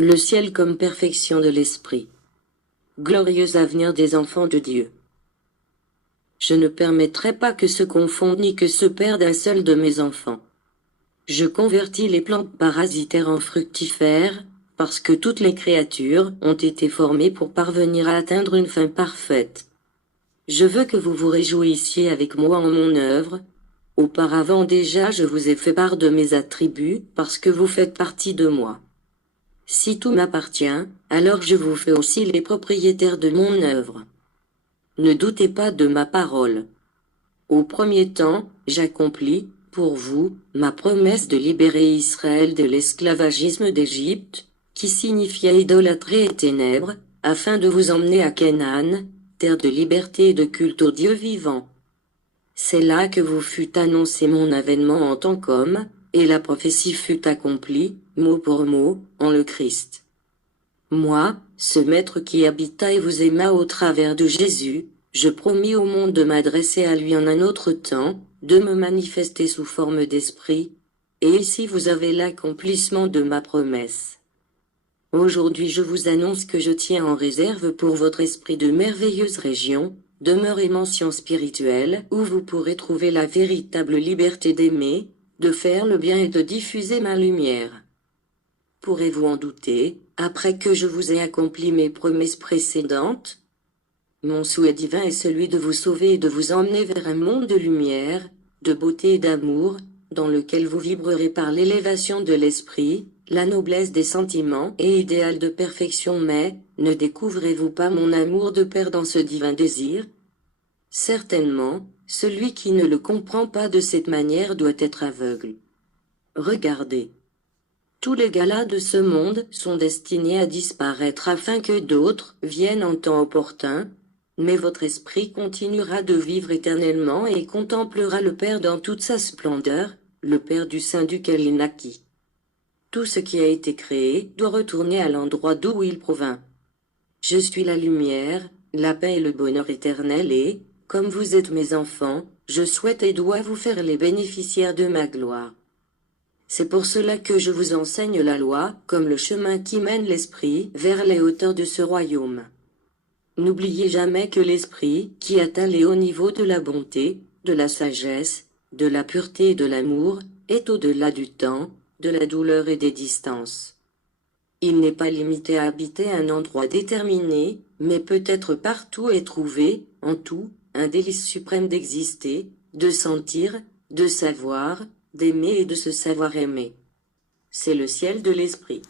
Le ciel comme perfection de l'esprit. Glorieux avenir des enfants de Dieu. Je ne permettrai pas que se confondent ni que se perde un seul de mes enfants. Je convertis les plantes parasitaires en fructifères, parce que toutes les créatures ont été formées pour parvenir à atteindre une fin parfaite. Je veux que vous vous réjouissiez avec moi en mon œuvre. Auparavant déjà je vous ai fait part de mes attributs, parce que vous faites partie de moi. Si tout m'appartient, alors je vous fais aussi les propriétaires de mon œuvre. Ne doutez pas de ma parole. Au premier temps, j'accomplis, pour vous, ma promesse de libérer Israël de l'esclavagisme d'Égypte, qui signifiait idolâtrie et ténèbres, afin de vous emmener à Canaan, terre de liberté et de culte au Dieu vivant. C'est là que vous fût annoncé mon avènement en tant qu'homme, et la prophétie fut accomplie, mot pour mot, en le Christ. Moi, ce Maître qui habita et vous aima au travers de Jésus, je promis au monde de m'adresser à lui en un autre temps, de me manifester sous forme d'esprit, et ici vous avez l'accomplissement de ma promesse. Aujourd'hui je vous annonce que je tiens en réserve pour votre esprit de merveilleuses régions, demeure et mention spirituelle où vous pourrez trouver la véritable liberté d'aimer, de faire le bien et de diffuser ma lumière. Pourrez-vous en douter, après que je vous ai accompli mes promesses précédentes? Mon souhait divin est celui de vous sauver et de vous emmener vers un monde de lumière, de beauté et d'amour, dans lequel vous vibrerez par l'élévation de l'esprit, la noblesse des sentiments et idéal de perfection. Mais, ne découvrez-vous pas mon amour de Père dans ce divin désir? Certainement, celui qui ne le comprend pas de cette manière doit être aveugle. Regardez. Tous les galas de ce monde sont destinés à disparaître afin que d'autres viennent en temps opportun, mais votre esprit continuera de vivre éternellement et contemplera le Père dans toute sa splendeur, le Père du sein duquel il naquit. Tout ce qui a été créé doit retourner à l'endroit d'où il provint. Je suis la lumière, la paix et le bonheur éternel et, comme vous êtes mes enfants, je souhaite et dois vous faire les bénéficiaires de ma gloire. C'est pour cela que je vous enseigne la loi, comme le chemin qui mène l'esprit vers les hauteurs de ce royaume. N'oubliez jamais que l'esprit, qui atteint les hauts niveaux de la bonté, de la sagesse, de la pureté et de l'amour, est au-delà du temps, de la douleur et des distances. Il n'est pas limité à habiter un endroit déterminé, mais peut être partout et trouver, en tout, un délice suprême d'exister, de sentir, de savoir, d'aimer et de se savoir aimer. C'est le ciel de l'esprit.